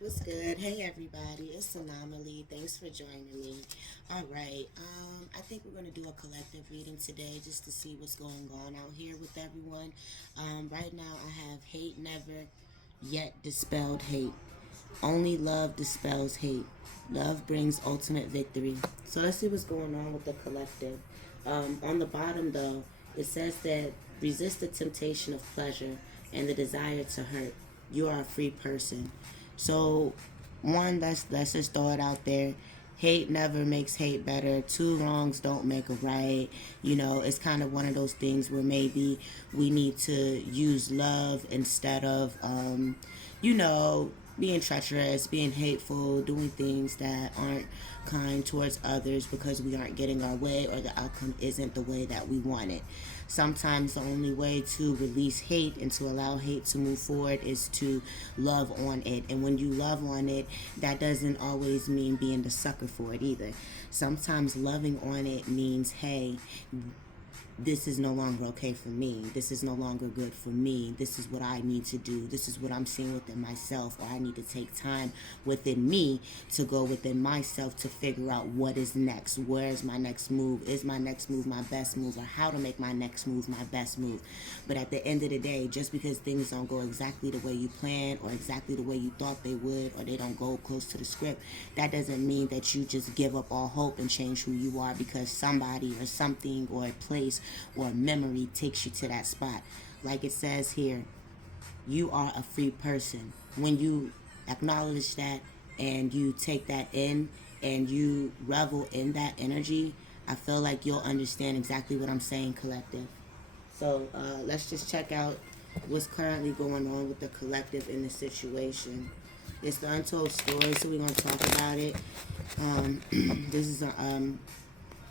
What's good? Hey everybody, it's Anomaly. Thanks for joining me. All right, I think we're gonna do a collective reading today just to see what's going on out here with everyone. Right now, I have hate never yet dispelled hate. Only love dispels hate. Love brings ultimate victory. So let's see what's going on with the collective. On the bottom, though, it says that resist the temptation of pleasure and the desire to hurt. You are a free person. So, one, let's just throw it out there. Hate never makes hate better. Two wrongs don't make a right. It's kind of one of those things where maybe we need to use love instead of, you know, being treacherous, being hateful, doing things that aren't kind towards others because we aren't getting our way or the outcome isn't the way that we want it. Sometimes the only way to release hate and to allow hate to move forward is to love on it. And when you love on it, that doesn't always mean being the sucker for it either. Sometimes loving on it means, hey, this is no longer okay for me. This is no longer good for me. This is what I need to do. This is what I'm seeing within myself, or I need to take time within me to go within myself to figure out what is next. Where is my next move? Is my next move my best move, or how to make my next move my best move? But at the end of the day, just because things don't go exactly the way you planned or exactly the way you thought they would, or they don't go close to the script, that doesn't mean that you just give up all hope and change who you are because somebody or something or a place or a memory takes you to that spot. Like it says here, you are a free person. When you acknowledge that and you take that in and you revel in that energy, I feel like you'll understand exactly what I'm saying, collective. So let's just check out what's currently going on with the collective in the situation. It's the untold story, so we're going to talk about it. This is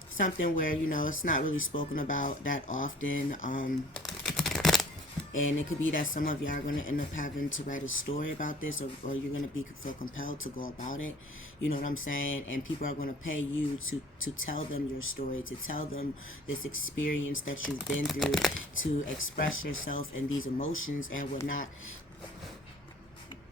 something where, it's not really spoken about that often. And it could be that some of y'all are going to end up having to write a story about this, or you're going to feel compelled to go about it. You know what I'm saying? And people are going to pay you to tell them your story, to tell them this experience that you've been through, to express yourself and these emotions and whatnot.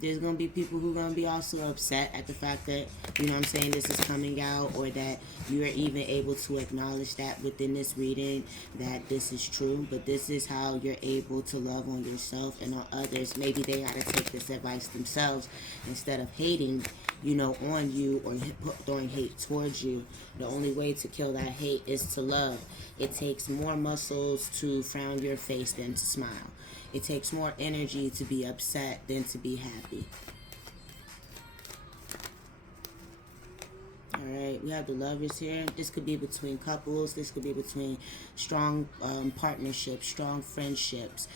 There's going to be people who are going to be also upset at the fact that, this is coming out, or that you are even able to acknowledge that within this reading that this is true. But this is how you're able to love on yourself and on others. Maybe they got to take this advice themselves instead of hating, on you or throwing hate towards you. The only way to kill that hate is to love. It takes more muscles to frown your face than to smile. It takes more energy to be upset than to be happy. All right, we have the lovers here. This could be between couples. This could be between strong partnerships, strong friendships,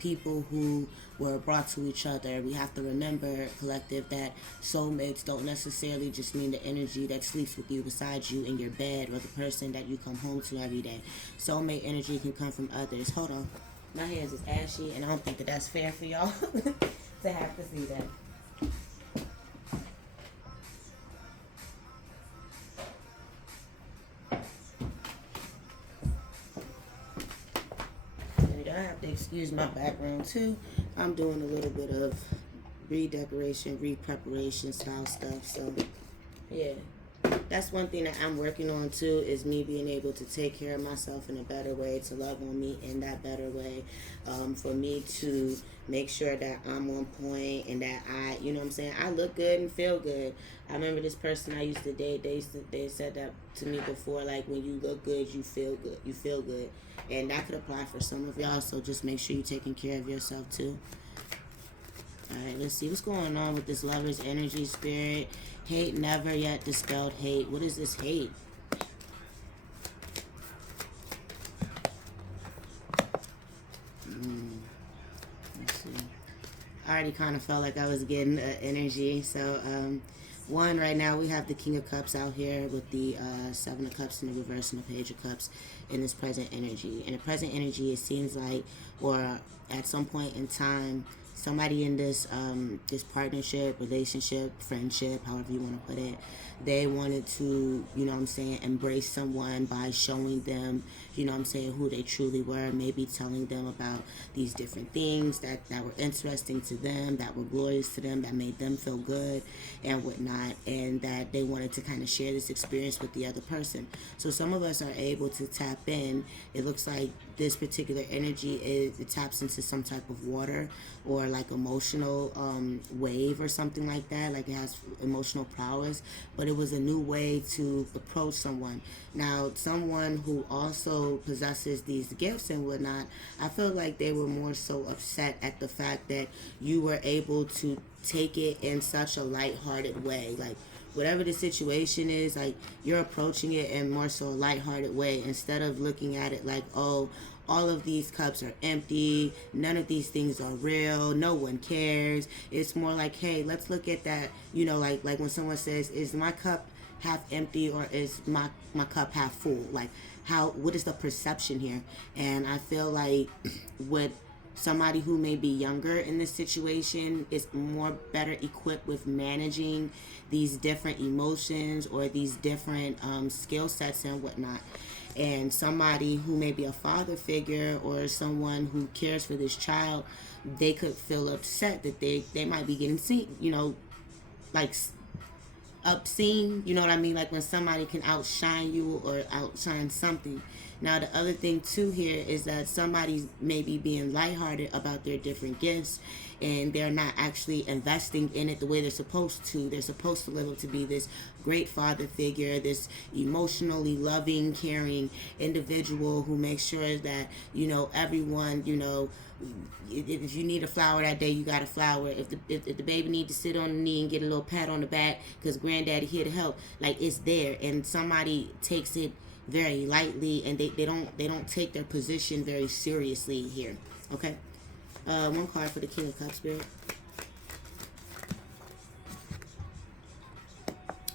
people who were brought to each other. We have to remember, collective, that soulmates don't necessarily just mean the energy that sleeps with you beside you in your bed or the person that you come home to every day. Soulmate energy can come from others. Hold on. My hands is ashy, and I don't think that that's fair for y'all to have to see that. And I have to excuse my background too. I'm doing a little bit of redecoration, re-preparation style stuff. So, yeah. That's one thing that I'm working on too, is me being able to take care of myself in a better way, to love on me in that better way, for me to make sure that I'm on point and that I look good and feel good. I remember this person I used to date, they said that to me before, like, when you look good, you feel good, and that could apply for some of y'all. So just make sure you're taking care of yourself too. Alright, let's see what's going on with this lover's energy, spirit. Hate never yet dispelled hate. What is this hate? Let's see. I already kind of felt like I was getting energy. So, one, right now we have the King of Cups out here with the Seven of Cups in the reverse and the Page of Cups in this present energy. In the present energy, it seems like, or at some point in time, somebody in this this partnership, relationship, friendship, however you want to put it, they wanted to, you know what I'm saying, embrace someone by showing them, you know what I'm saying, who they truly were, maybe telling them about these different things that were interesting to them, that were glorious to them, that made them feel good and whatnot, and that they wanted to kind of share this experience with the other person. So some of us are able to tap in. It looks like this particular energy it taps into some type of water or like emotional wave or something like that, like it has emotional prowess, but it was a new way to approach someone. Now someone who also possesses these gifts and whatnot, I feel like they were more so upset at the fact that you were able to take it in such a lighthearted way, like whatever the situation is, like you're approaching it in more so a lighthearted way instead of looking at it like, oh, all of these cups are empty, none of these things are real, no one cares. It's more like, hey, let's look at that, you know, like when someone says, is my cup half empty or is my cup half full? Like what is the perception here? And I feel like with somebody who may be younger in this situation is more better equipped with managing these different emotions or these different skill sets and whatnot. And somebody who may be a father figure or someone who cares for this child, they could feel upset that they might be getting seen, you know, like obscene, you know what I mean? Like when somebody can outshine you or outshine something. Now the other thing too here is that somebody's maybe being lighthearted about their different gifts and they're not actually investing in it the way they're supposed to. They're supposed to live up to be this great father figure, this emotionally loving, caring individual who makes sure that, you know, everyone, you know, if you need a flower that day, you got a flower. If the baby need to sit on the knee and get a little pat on the back because granddaddy here to help, like it's there. And somebody takes it very lightly and they don't take their position very seriously here. Okay. One card for the King of Cups, Spirit.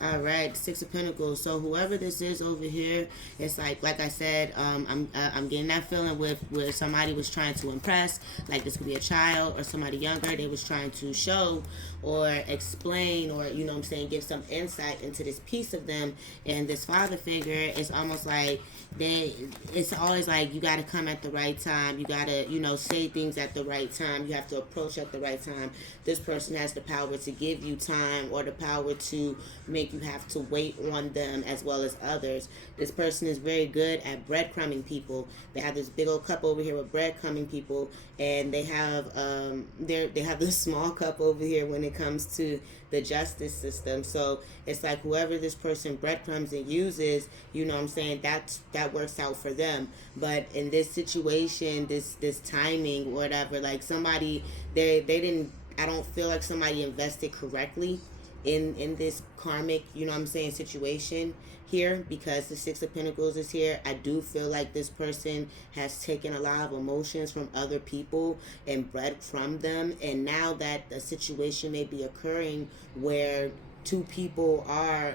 All right, Six of Pentacles. So whoever this is over here, it's like I said, I'm getting that feeling with where somebody was trying to impress. Like this could be a child or somebody younger. They was trying to show or explain or, you know what I'm saying, give some insight into this piece of them. And this father figure is almost like it's always like you got to come at the right time. You got to, you know, say things at the right time. You have to approach at the right time. This person has the power to give you time or the power to make you have to wait on them as well as others. This person is very good at breadcrumbing people. They have this big old cup over here with breadcrumbing people, and they have they have this small cup over here when it comes to the justice system. So it's like whoever this person breadcrumbs and uses, you know what I'm saying, that works out for them. But in this situation, this timing or whatever, like somebody they didn't, I don't feel like somebody invested correctly in this karmic, you know what I'm saying, situation here, because the Six of Pentacles is here. I do feel like this person has taken a lot of emotions from other people and bred from them, and now that the situation may be occurring where two people are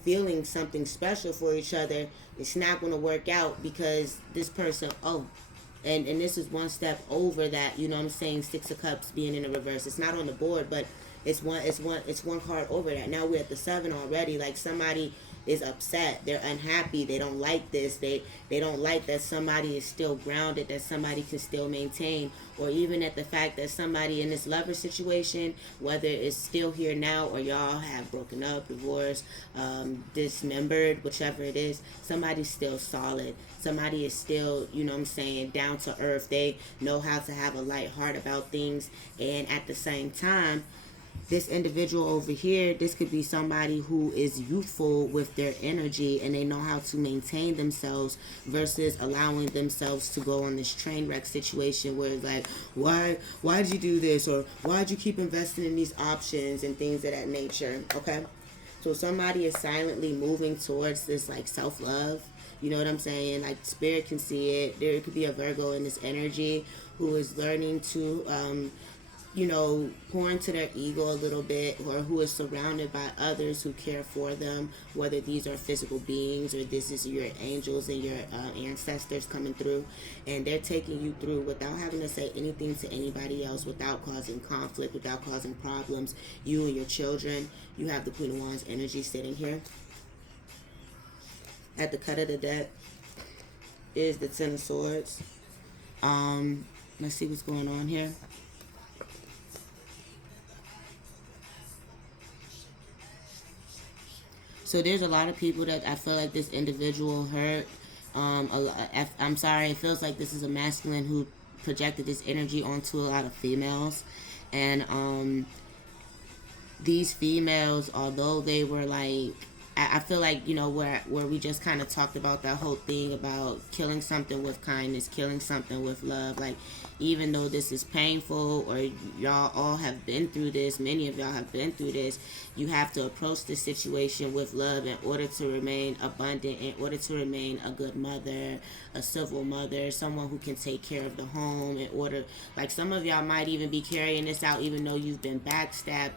feeling something special for each other, it's not going to work out because this person, and this is one step over that, you know what I'm saying, Six of Cups being in the reverse. It's not on the board, but it's one card over that. Now we're at the 7 already. Like somebody is upset. They're unhappy. They don't like this. They don't like that somebody is still grounded, that somebody can still maintain, or even at the fact that somebody in this lover situation, whether it's still here now or y'all have broken up, divorced, dismembered, whichever it is, somebody's still solid. Somebody is still, you know what I'm saying, down to earth. They know how to have a light heart about things, and at the same time, this individual over here, this could be somebody who is youthful with their energy and they know how to maintain themselves versus allowing themselves to go on this train wreck situation where it's like, why'd you do this, or why'd you keep investing in these options and things of that nature. Okay, so somebody is silently moving towards this like self-love, you know what I'm saying, like spirit can see it. There could be a Virgo in this energy who is learning to pour into their ego a little bit, or who is surrounded by others who care for them, whether these are physical beings or this is your angels and your ancestors coming through, and they're taking you through without having to say anything to anybody else, without causing conflict, without causing problems. You and your children. You have the Queen of Wands energy sitting here. At the cut of the deck is the Ten of Swords. Let's see what's going on here. So there's a lot of people that I feel like this individual hurt. I'm sorry, it feels like this is a masculine who projected this energy onto a lot of females. And these females, although they were like, I feel like, where we just kind of talked about that whole thing about killing something with kindness, killing something with love. Like, even though this is painful, or y'all all have been through this, many of y'all have been through this, you have to approach this situation with love in order to remain abundant, in order to remain a good mother, a civil mother, someone who can take care of the home, in order, like, some of y'all might even be carrying this out even though you've been backstabbed,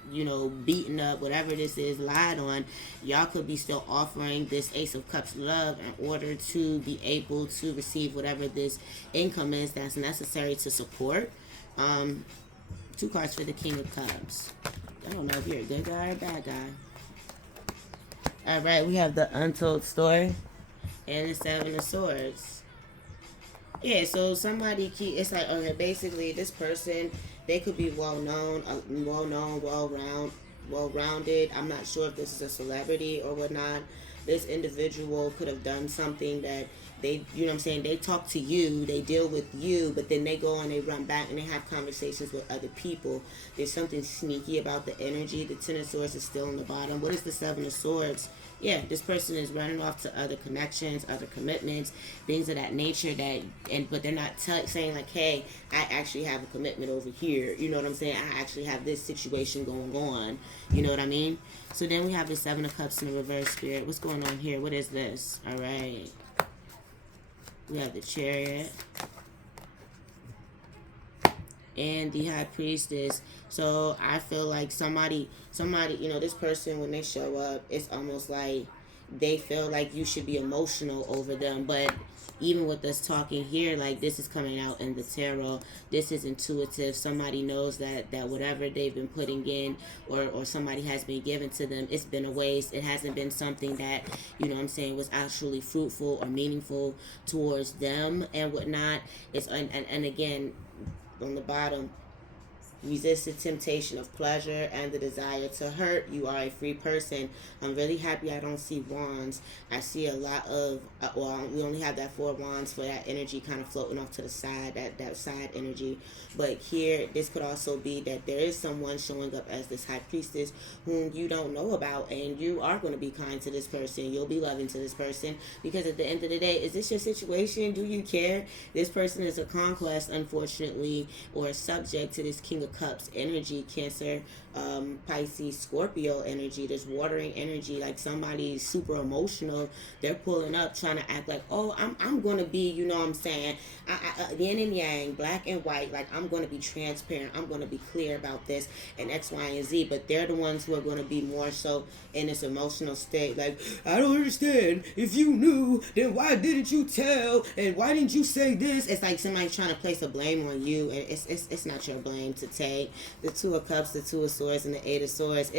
beaten up, whatever this is, lied on. Y'all could be still offering this Ace of Cups love in order to be able to receive whatever this income is that's necessary to support. 2 cards for the King of Cups. I don't know if you're a good guy or a bad guy. All right, we have the Untold Story and the Seven of Swords. Yeah, so somebody it's like, okay, basically this person, they could be well-rounded. I'm not sure if this is a celebrity or whatnot. This individual could have done something that they, they talk to you, they deal with you, but then they go and they run back and they have conversations with other people. There's something sneaky about the energy. The Ten of Swords is still on the bottom. What is the Seven of Swords? Yeah, this person is running off to other connections, other commitments, things of that nature, but they're not saying like, hey, I actually have a commitment over here. You know what I'm saying? I actually have this situation going on. You know what I mean? So then we have the Seven of Cups in the reverse, Spirit. What's going on here? What is this? All right. We have the Chariot and the High Priestess. So I feel like somebody, this person, when they show up, it's almost like they feel like you should be emotional over them. But even with us talking here, like, this is coming out in the tarot. This is intuitive. Somebody knows that whatever they've been putting in, or somebody has been given to them, it's been a waste. It hasn't been something that, was actually fruitful or meaningful towards them and whatnot. It's and again, on the bottom, resist the temptation of pleasure and the desire to hurt. You are a free person. I'm really happy I don't see wands. I see a lot of, we only have that 4 wands for that energy kind of floating off to the side, that side energy. But here, this could also be that there is someone showing up as this High Priestess whom you don't know about, and you are going to be kind to this person. You'll be loving to this person, because at the end of the day, is this your situation? Do you care? This person is a conquest, unfortunately, or subject to this King of Cups energy, Cancer, Pisces, Scorpio energy, this watering energy. Like, somebody's super emotional. They're pulling up trying to act like, oh, I'm going to be, you know what I'm saying, yin and yang, black and white. Like, I'm going to be transparent. I'm going to be clear about this and X, Y, and Z. But they're the ones who are going to be more so in this emotional state. Like, I don't understand. If you knew, then why didn't you tell? And why didn't you say this? It's like somebody trying to place a blame on you, and it's not your blame to take. The Two of Cups, the Two of Swords, and the Eight of Swords.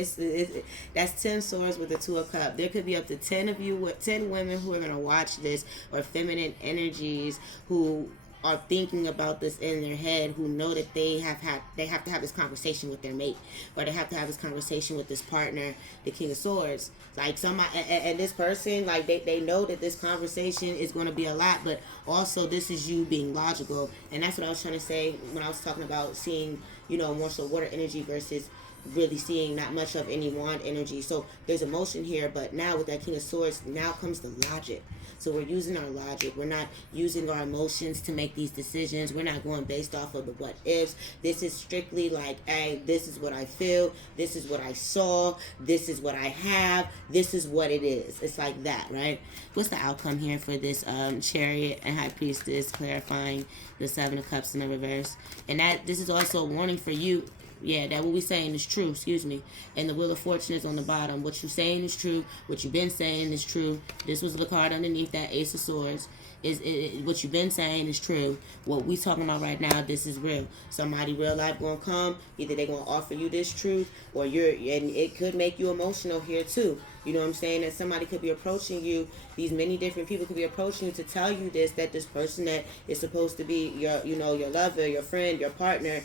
That's 10 swords with the Two of Cups. There could be up to 10 of you, 10 women who are going to watch this, or feminine energies who are thinking about this in their head, who know that they have to have this conversation with their mate, or they have to have this conversation with this partner, the King of Swords. Like, somebody, and this person, like, they know that this conversation is going to be a lot, but also this is you being logical. And that's what I was trying to say when I was talking about seeing, more so water energy versus really seeing not much of any wand energy. So there's emotion here, but now with that King of Swords, now comes the logic. So we're using our logic. We're not using our emotions to make these decisions. We're not going based off of the what ifs. This is strictly like, hey, this is what I feel. This is what I saw. This is what I have. This is what it is. It's like that, right? What's the outcome here for this Chariot and High Priestess, clarifying the Seven of Cups in the reverse? And that this is also a warning for you. Yeah, that what we saying is true. Excuse me. And the Wheel of Fortune is on the bottom. What you saying is true. What you've been saying is true. This was the card underneath that Ace of Swords. What you've been saying is true. What we talking about right now, this is real. Somebody real life gonna come. Either they gonna offer you this truth, or and it could make you emotional here too. You know what I'm saying? That somebody could be approaching you. These many different people could be approaching you to tell you this, that this person that is supposed to be your, your lover, your friend, your partner,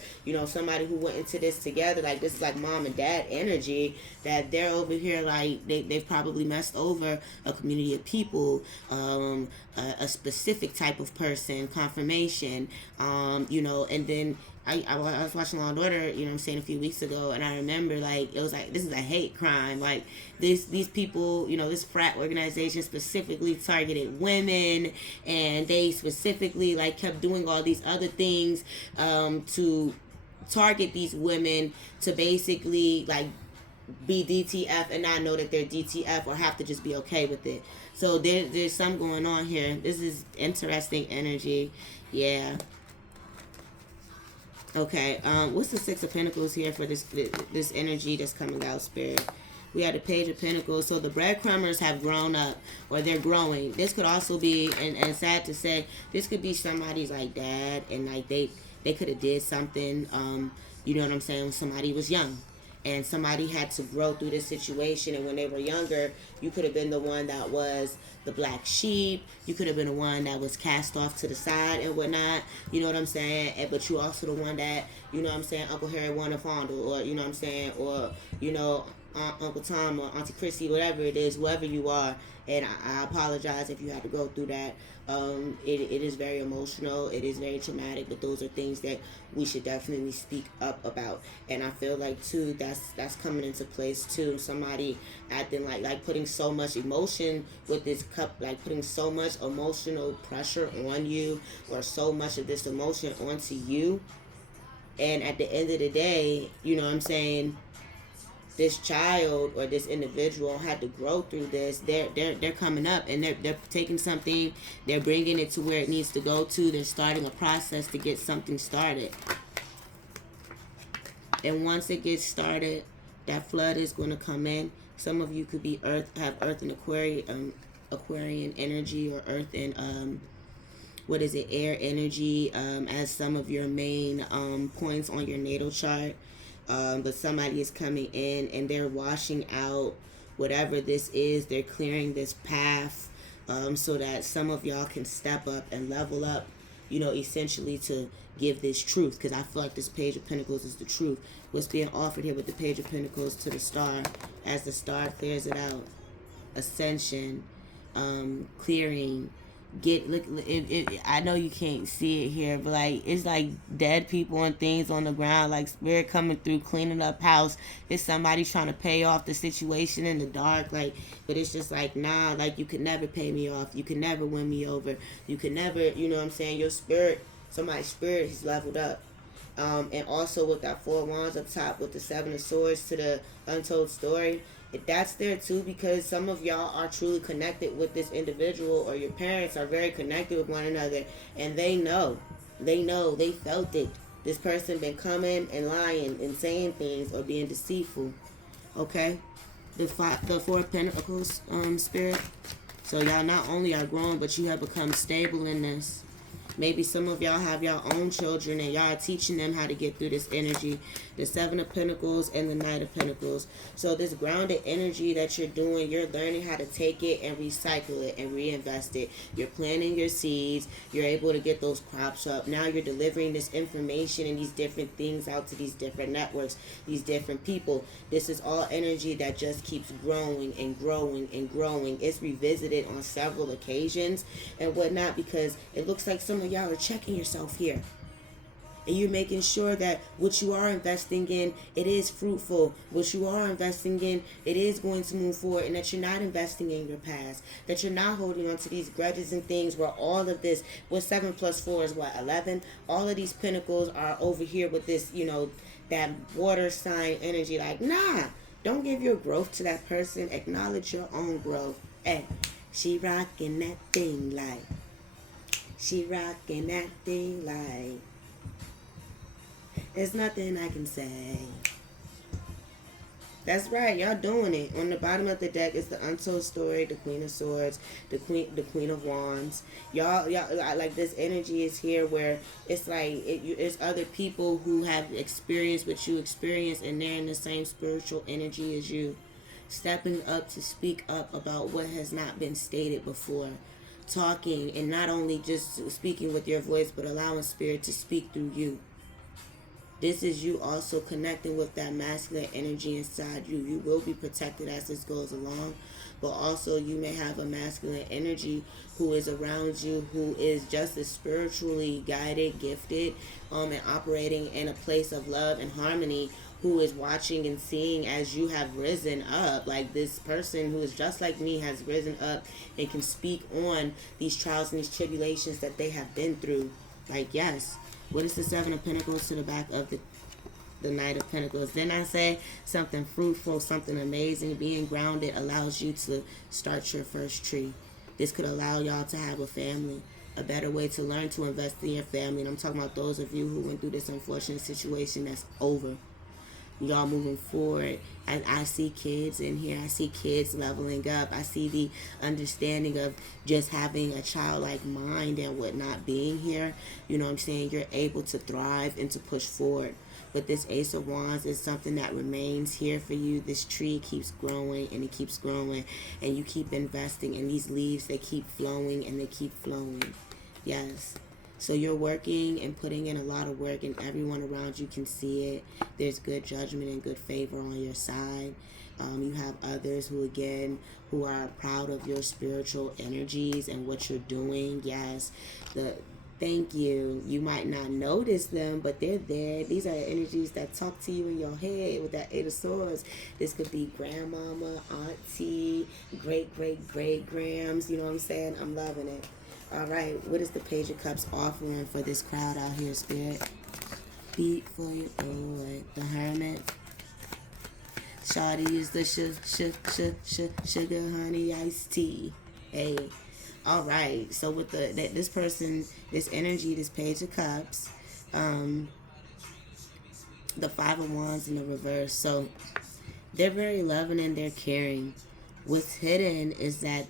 somebody who went into this together. Like, this is like mom and dad energy, that they're over here, like, they've probably messed over a community of people, a specific type of person, confirmation, and then I was watching Law and Order, I'm saying, a few weeks ago, and I remember, like, it was like, this is a hate crime. Like, these people, this frat organization specifically targeted women, and they specifically, like, kept doing all these other things to target these women to basically, like, be DTF and not know that they're DTF, or have to just be okay with it. So there's some going on here. This is interesting energy. Yeah. Okay, what's the Six of Pentacles here for this energy that's coming out, Spirit? We have the Page of Pentacles. So the breadcrumbers have grown up, or they're growing. This could also be, and sad to say, this could be somebody's, like, dad, and, like, they could have did something, you know what I'm saying, when somebody was young. And somebody had to grow through this situation, and when they were younger, you could have been the one that was the black sheep. You could have been the one that was cast off to the side and whatnot. You know what I'm saying? But you also the one that, you know what I'm saying, Uncle Harry wanted to fondle, or, you know what I'm saying, or, Uncle Tom or Auntie Chrissy, whatever it is, whoever you are. And I apologize if you had to go through that. It is very emotional. It is very traumatic, but those are things that we should definitely speak up about. And I feel like, too, that's coming into place, too. Somebody acting like putting so much emotion with this cup, like putting so much emotional pressure on you, or so much of this emotion onto you. And at the end of the day, you know what I'm saying, this child or this individual had to grow through this. They're coming up, and they're taking something, they're bringing it to where it needs to go to. They're starting a process to get something started. And once it gets started, that flood is going to come in. Some of you could be have Earth and Aquarian energy, or Earth and air energy, as some of your main points on your natal chart. But somebody is coming in, and they're washing out whatever this is. They're clearing this path, so that some of y'all can step up and level up, essentially to give this truth. Because I feel like this Page of Pentacles is the truth. What's being offered here with the Page of Pentacles to the star, as the star clears it out. Ascension, clearing. I know you can't see it here, but, like, it's like dead people and things on the ground, like spirit coming through, cleaning up house. It's somebody trying to pay off the situation in the dark, like, but it's just like, nah, like, you could never pay me off, you could never win me over, you could never, you know what I'm saying, your spirit, somebody's spirit is leveled up. And also with that Four of Wands up top, with the Seven of Swords to the untold story, that's there too, because some of y'all are truly connected with this individual, or your parents are very connected with one another, and they felt it. This person been coming and lying and saying things, or being deceitful. Okay, the Four of Pentacles, Spirit. So y'all not only are growing, but you have become stable in this. Maybe some of y'all have your own children, and y'all are teaching them how to get through this energy. The Seven of Pentacles and the Knight of Pentacles. So this grounded energy that you're doing, you're learning how to take it and recycle it and reinvest it. You're planting your seeds. You're able to get those crops up. Now you're delivering this information and these different things out to these different networks, these different people. This is all energy that just keeps growing and growing and growing. It's revisited on several occasions and whatnot, because it looks like some of y'all are checking yourself here. And you're making sure that what you are investing in, it is fruitful. What you are investing in, it is going to move forward. And that you're not investing in your past. That you're not holding on to these grudges and things where all of this, what 7 plus 4 is what, 11? All of these pentacles are over here with this, that water sign energy. Like, nah, don't give your growth to that person. Acknowledge your own growth. Hey, she rocking that thing like. She rocking that thing like. There's nothing I can say. That's right, y'all doing it. On the bottom of the deck is the Untold Story, the Queen of Swords, the Queen of Wands. Y'all, like this energy is here where it's like it's other people who have experienced what you experienced, and they're in the same spiritual energy as you, stepping up to speak up about what has not been stated before, talking and not only just speaking with your voice, but allowing spirit to speak through you. This is you also connecting with that masculine energy inside you. You will be protected as this goes along, but also you may have a masculine energy who is around you, who is just as spiritually guided, gifted, and operating in a place of love and harmony, who is watching and seeing as you have risen up. Like this person who is just like me has risen up and can speak on these trials and these tribulations that they have been through. Like, yes. What is the Seven of Pentacles to the back of the Knight of Pentacles? Then I say something fruitful, something amazing. Being grounded allows you to start your first tree. This could allow y'all to have a family, a better way to learn to invest in your family. And I'm talking about those of you who went through this unfortunate situation that's over. Y'all moving forward. I see kids in here. I see kids leveling up. I see the understanding of just having a childlike mind and whatnot being here. You know what I'm saying? You're able to thrive and to push forward. But this Ace of Wands is something that remains here for you. This tree keeps growing and it keeps growing. And you keep investing in these leaves. They keep flowing and they keep flowing. Yes. So you're working and putting in a lot of work, and everyone around you can see it. There's good judgment and good favor on your side. You have others who are proud of your spiritual energies and what you're doing. Yes, thank you. You might not notice them, but they're there. These are the energies that talk to you in your head with that Eight of Swords. This could be grandmama, auntie, great-great-great-grams. You know what I'm saying? I'm loving it. All right, what is the Page of Cups offering for this crowd out here, Spirit? Beat for your boy, the Hermit. Shawty is the sugar honey iced tea. Hey, all right. So with this person, this energy, this Page of Cups, the Five of Wands in the reverse. So they're very loving and they're caring. What's hidden is that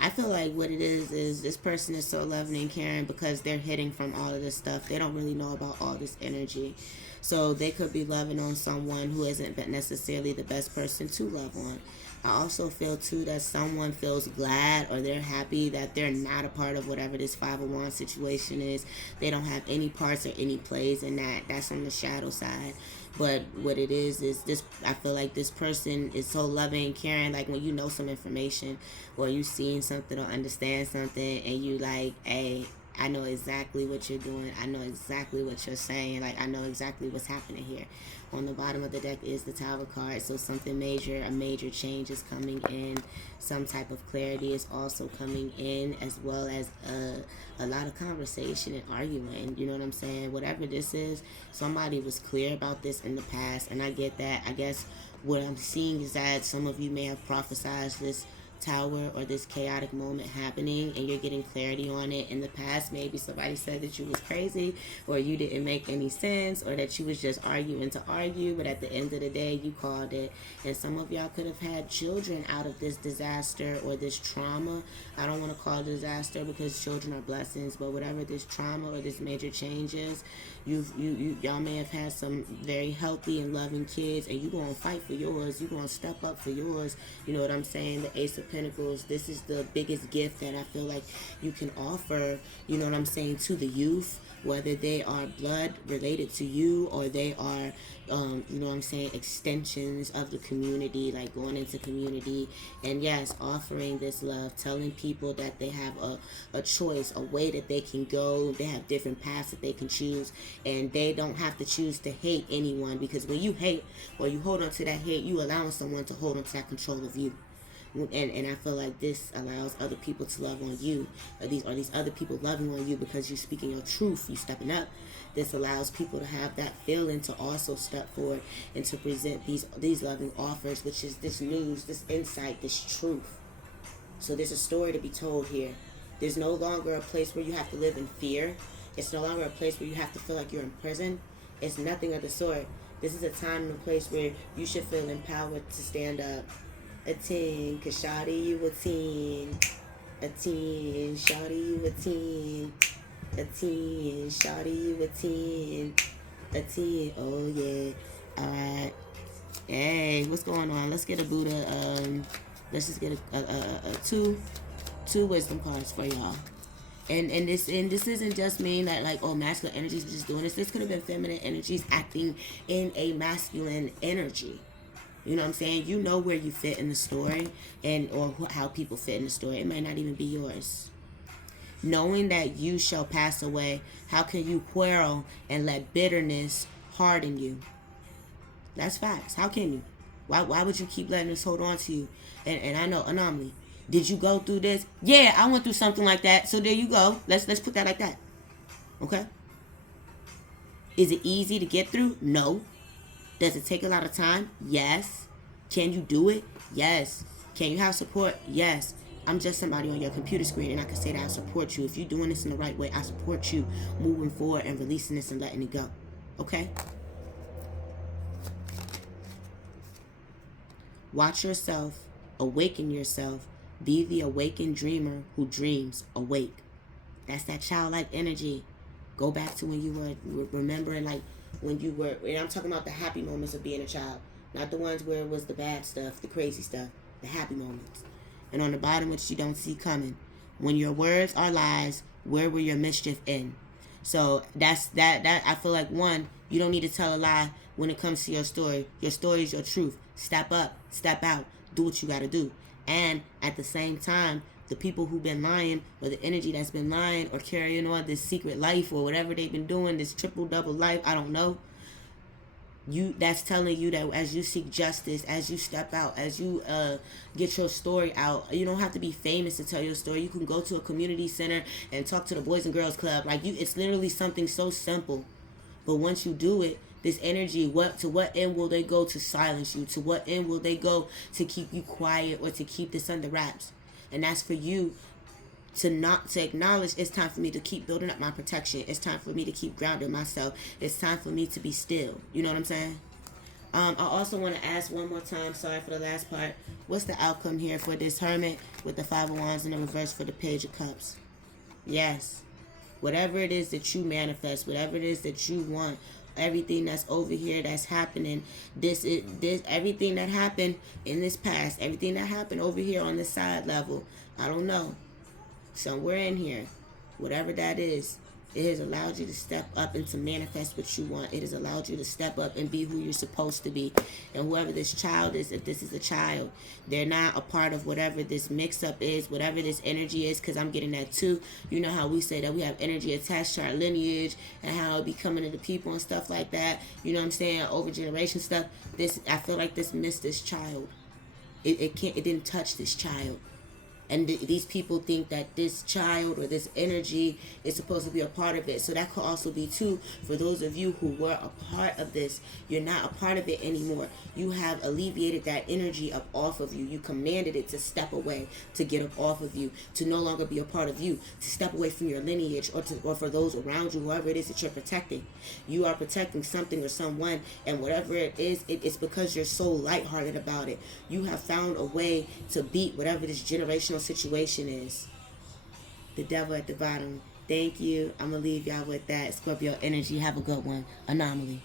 I feel like what it is this person is so loving and caring because they're hitting from all of this stuff. They don't really know about all this energy. So they could be loving on someone who isn't necessarily the best person to love on. I also feel, too, that someone feels glad or they're happy that they're not a part of whatever this Five of Wands situation is. They don't have any parts or any plays in that. That's on the shadow side. But what it is this, I feel like this person is so loving and caring. Like when you know some information or you seen something or understand something and you like, hey, I know exactly what you're doing. I know exactly what you're saying. Like, I know exactly what's happening here. On the bottom of the deck is the Tower card. So something major, a major change is coming in. Some type of clarity is also coming in, as well as a lot of conversation and arguing. You know what I'm saying? Whatever this is, somebody was clear about this in the past. And I get that. I guess what I'm seeing is that some of you may have prophesied this Tower or this chaotic moment happening and you're getting clarity on it. In the past, maybe somebody said that you was crazy or you didn't make any sense or that you was just arguing to argue, but at the end of the day you called it. And some of y'all could have had children out of this disaster or this trauma. I don't want to call it disaster because children are blessings, but whatever this trauma or this major change is, y'all may have had some very healthy and loving kids, and you gonna fight for yours. You gonna step up for yours. You know what I'm saying? The Ace of Pentacles. This is the biggest gift that I feel like you can offer. You know what I'm saying, to the youth, whether they are blood related to you or they are, you know what I'm saying, extensions of the community, like going into community. And yes, offering this love, telling people that they have a choice, a way that they can go. They have different paths that they can choose, and they don't have to choose to hate anyone, because when you hate or you hold on to that hate, you allowing someone to hold on to that control of you. And I feel like this allows other people to love on you, or these other people loving on you because you're speaking your truth, you stepping up. This allows people to have that feeling to also step forward and to present these loving offers, which is this news, this insight, this truth. So there's a story to be told here. There's no longer a place where you have to live in fear. It's no longer a place where you have to feel like you're in prison. It's nothing of the sort. This is a time and a place where you should feel empowered to stand up. A 10, cause shawty you a 10. A 10, shawty you a 10. A 10, shawty you a 10. A 10, oh yeah. Alright. Hey, what's going on? Let's get a Buddha. Let's just get a two wisdom cards for y'all. And this isn't just mean that like, oh, masculine energies are just doing this. This could have been feminine energies acting in a masculine energy. You know what I'm saying? You know where you fit in the story, and or how people fit in the story. It might not even be yours. Knowing that you shall pass away, how can you quarrel and let bitterness harden you? That's facts. How can you? Why would you keep letting this hold on to you? And I know, anomaly. Did you go through this? Yeah, I went through something like that. So there you go. Let's put that like that. Okay? Is it easy to get through? No. Does it take a lot of time? Yes. Can you do it? Yes. Can you have support? Yes. I'm just somebody on your computer screen, and I can say that I support you. If you're doing this in the right way, I support you moving forward and releasing this and letting it go. Okay? Watch yourself. Awaken yourself. Be the awakened dreamer who dreams awake. That's that childlike energy. Go back to when you were remembering, like when you were, and I'm talking about the happy moments of being a child, not the ones where it was the bad stuff, the crazy stuff, the happy moments. And on the bottom, which you don't see coming, when your words are lies, where will your mischief end? So that's that I feel like, one, you don't need to tell a lie when it comes to your story. Your story is your truth. Step up, step out, do what you got to do. And at the same time, the people who've been lying, or the energy that's been lying or carrying on this secret life or whatever they've been doing, this triple double life, I don't know. That's telling you that as you seek justice, as you step out, as you get your story out, you don't have to be famous to tell your story. You can go to a community center and talk to the Boys and Girls Club. Like, it's literally something so simple. But once you do it, this energy, to what end will they go to silence you? To what end will they go to keep you quiet or to keep this under wraps? And that's for you to acknowledge, it's time for me to keep building up my protection. It's time for me to keep grounding myself. It's time for me to be still. You know what I'm saying? I also want to ask one more time, sorry for the last part, what's the outcome here for this Hermit with the Five of Wands in the reverse for the Page of Cups? Yes. Whatever it is that you manifest, whatever it is that you want, everything that's over here that's happening, this everything that happened in this past, everything that happened over here on this side level, I don't know, somewhere in here, whatever that is, it has allowed you to step up and to manifest what you want. It has allowed you to step up and be who you're supposed to be. And whoever this child is, if this is a child, they're not a part of whatever this mix-up is, whatever this energy is, because I'm getting that too. You know how we say that we have energy attached to our lineage and how it be coming into people and stuff like that. You know what I'm saying? Over generation stuff. I feel like this missed this child. It didn't touch this child. And these people think that this child or this energy is supposed to be a part of it. So that could also be too, for those of you who were a part of this, you're not a part of it anymore. You have alleviated that energy up off of you. You commanded it to step away, to get up off of you, to no longer be a part of you, to step away from your lineage, or for those around you, whoever it is that you're protecting. You are protecting something or someone, and whatever it is, it's because you're so lighthearted about it. You have found a way to beat whatever this generational situation is. The Devil at the bottom. Thank you. I'm gonna leave y'all with that. Scorpio energy. Have a good one. Anomaly.